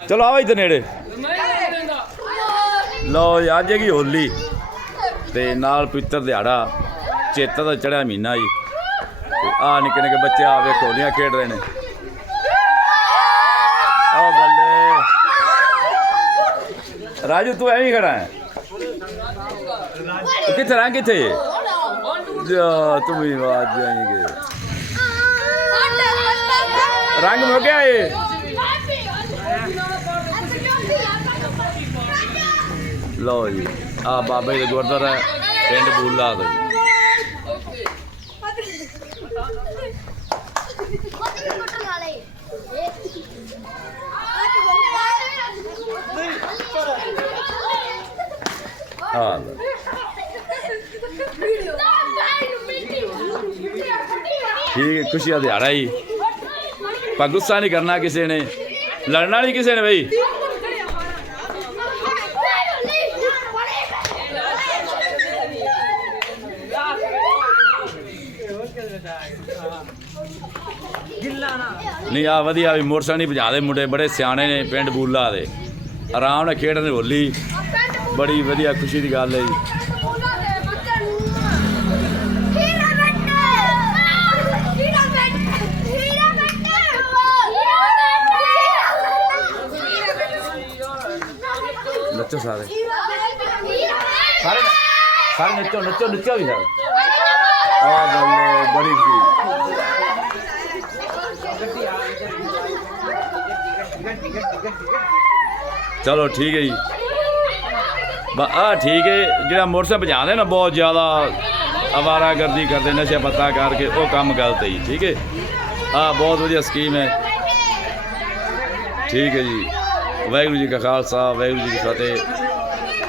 ਚਲੋ ਆਓ ਇੱਧਰ ਨੇੜੇ। ਲਓ ਜੀ, ਅੱਜ ਹੈਗੀ ਹੋਲੀ ਤੇ ਨਾਲ ਪਿੱਤਰ ਦਿਹਾੜਾ ਚੇਤਾ ਦਾ ਚੜਿਆ ਮਹੀਨਾ ਜੀ। ਆ ਨਿੱਕੇ ਨਿੱਕੇ ਬੱਚੇ ਆ ਵੇਖੋ ਹੋਲੀਆਂ ਖੇਡ ਰਹੇ ਨੇ। ਆ ਬੱਲੇ। ਰਾਜੂ ਤੂੰ ਐਵੇਂ ਹੀ ਖੜਾ ਹੈ। ਕਿੱਥੇ ਰਾਂ ਕਿੱਥੇ? ਜਾ ਤੂੰ ਵੀ ਆਵਾਜ਼ ਜਾਏਂਗੇ। ਰੰਗ ਮੁੱਕ ਗਿਆ ਏ। ਲਓ ਜੀ, ਆ ਬਾਬਾ ਜੀ ਦਾ ਗੁਰਦੁਆਰਾ ਪਿੰਡ ਬੂਲਾ ਦਾ ਆ ਲਓ। ਠੀਕ ਹੈ, ਖੁਸ਼ੀ ਦਾ ਦਿਹਾੜਾ ਜੀ। ਪਰ ਗੁੱਸਾ ਨਹੀਂ ਕਰਨਾ ਕਿਸੇ ਨੇ। ਲੜਨਾ ਨਹੀਂ ਕਿਸੇ ਨੇ ਬਈ। ਨਹੀਂ ਆ ਵਧੀਆ ਵੀ ਮੋਟਰਸਾਈਕਲ ਨਹੀਂ ਭਜਾਦੇ ਮੁੰਡੇ, ਬੜੇ ਸਿਆਣੇ ਨੇ ਪਿੰਡ ਬੂਲਾ ਦੇ। ਆਰਾਮ ਨਾਲ ਖੇਡਣ ਹੋਲੀ, ਬੜੀ ਵਧੀਆ ਖੁਸ਼ੀ ਦੀ ਗੱਲ ਹੈ ਜੀ। ਨੱਚੋ ਸਾਰੇ ਸਾਰੇ। ਸਾਰੇ ਨੱਚੋ ਨੱਚੋ ਨੱਚੋ ਵੀ ਸਾਰੇ। ਆ ਬੱਲੇ ਬੜੀ ਖੁਸ਼ੀ ਚਲੋ ਠੀਕ ਹੈ ਜੀ ਆ ਠੀਕ ਹੈ ਜਿਹੜਾ ਮੋਟਰਸਾਈਕਲ ਭਜਾਉਂਦੇ ਨਾ ਬਹੁਤ ਜ਼ਿਆਦਾ ਅਵਾਰਾਗਰਦੀ ਕਰਦੇ ਨਸ਼ਾ ਪੱਤਾ ਕਰਕੇ ਉਹ ਕੰਮ ਗਲਤ ਹੈ ਜੀ ਠੀਕ ਹੈ ਆ ਬਹੁਤ ਵਧੀਆ ਸਕੀਮ ਹੈ ਠੀਕ ਹੈ ਜੀ ਵਾਹਿਗੁਰੂ ਜੀ ਕਾ ਖਾਲਸਾ ਵਾਹਿਗੁਰੂ ਜੀ ਕੀ ਫਤਿਹ